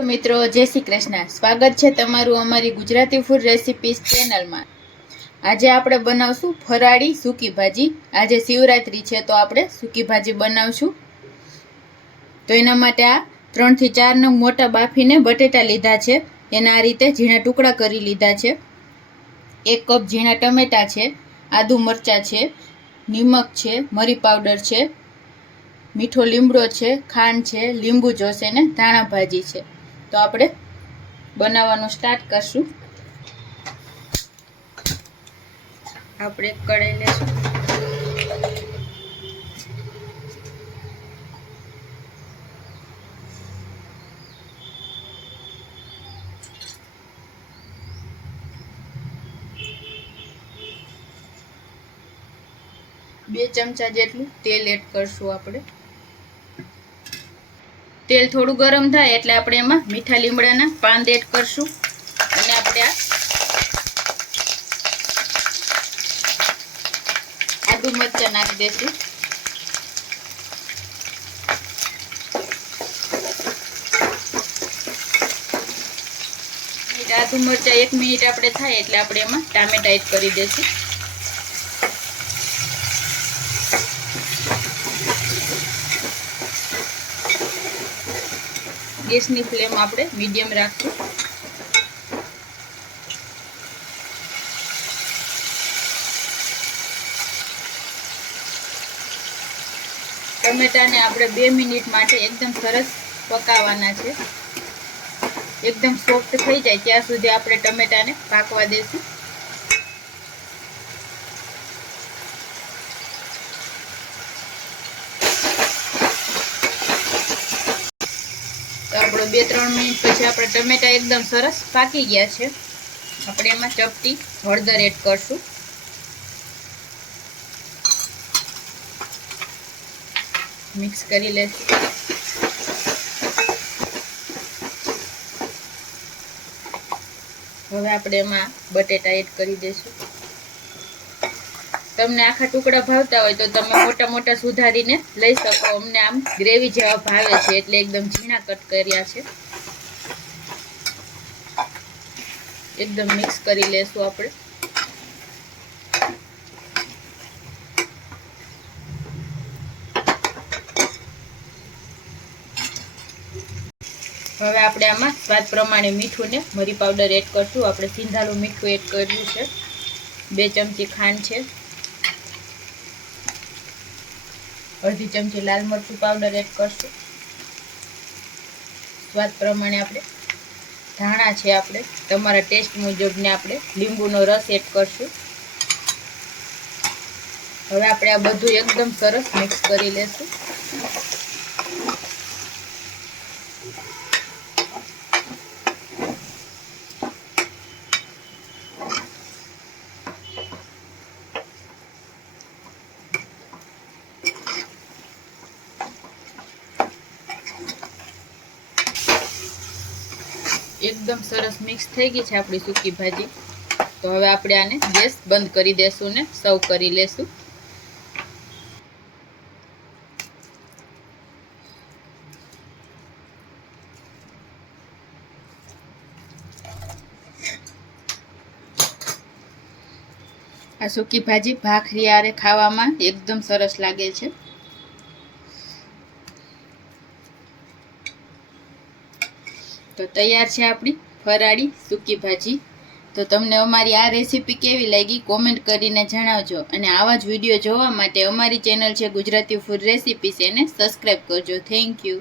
મિત્રો, જય શ્રી કૃષ્ણ. સ્વાગત છે તમારું અમારી ગુજરાતી ફૂડ રેસિપીસ ચેનલમાં આજે આપણે બનાવશું ફરાળી સૂકી ભાજી. આજે શિવરાત્રી છે તો આપણે સૂકી ભાજી બનાવશું. તો એના માટે આ ત્રણથી ચાર નંગ મોટા બાફીને બટેટા લીધા છે. એના આ રીતે ઝીણા ટુકડા કરી લીધા છે. એક કપ ઝીણા ટમેટા છે, આદુ મરચાં છે, નિમક છે, મરી પાવડર છે, મીઠો લીમડો છે, ખાંડ છે, લીંબુ જોશે ને ધાણા ભાજી છે. તો આપણે બનાવવાનું સ્ટાર્ટ કરશું. આપણે કઢાઈ લેશું. બે ચમચા જેટલું તેલ એડ કરશું આપણે. તેલ થોડું ગરમ થાય એટલે આપણે એમાં મીઠા લીમડાના પાન એડ કરશું. અને આપણે આ આદુ મરચાં નાખી દેશું આદુ મરચાં એક મિનિટ આપણે થાય એટલે આપણે એમાં ટામેટા એડ કરી દઈશું. ગેસની ફ્લેમ આપણે મીડિયમ રાખશું. ટમેટાને આપણે બે મિનિટ માટે એકદમ સરસ પકાવવાના છે. એકદમ સોફ્ટ થઈ જાય ત્યાં સુધી આપણે ટમેટાને પાકવા દઈશું તો આપણો બે ત્રણ મિનિટ પછી આપણે ટમેટા એકદમ સરસ પાકી ગયા છે. આપણે એમાં ચપટી, હળદર એડ કરશું. મિક્સ કરી લેશું. હવે આપણે એમાં બટેટા એડ કરી દઈશું. તમને આખા ટુકડા ભાવતા હોય તો તમે મોટા મોટા સુધારીને લઈ શકો. અમને આમ ગ્રેવી જેવા ભાવે છે એટલે એકદમ ઝીણા કટ કર્યા છે. એકદમ મિક્સ કરી લેશું આપણે. હવે આપણે આમાં સ્વાદ પ્રમાણે મીઠું ને મરી પાવડર એડ કરશું. આપણે સિંધાલું મીઠું એડ કર્યું છે. બે ચમચી ખાંડ છે. અડધી ચમચી લાલ મરચું પાવડર એડ કરશું. સ્વાદ પ્રમાણે આપણે ધાણા છે આપણે. તમારા ટેસ્ટ મુજબને આપણે લીંબુનો રસ એડ કરશું. હવે આપણે આ બધું એકદમ સરસ મિક્સ કરી લેશું. એકદમ સરસ મિક્સ થઈ ગઈ છે આપણી સૂકી ભાજી. તો હવે આપણે આને ગેસ બંધ કરી દેશું ને સર્વ કરી લેશું. આ સૂકી ભાજી ભાખરી આરે ખાવામાં એકદમ સરસ લાગે છે. તો તૈયાર છે આપણી ફરાળી સૂકી ભાજી. તો તમને અમારી આ રેસીપી કેવી લાગી કોમેન્ટ કરીને જણાવજો. અને આવા જ વીડિયો જોવા માટે અમારી ચેનલ છે ગુજરાતી ફૂડ રેસીપીસ એને સબસ્ક્રાઈબ કરજો. Thank you.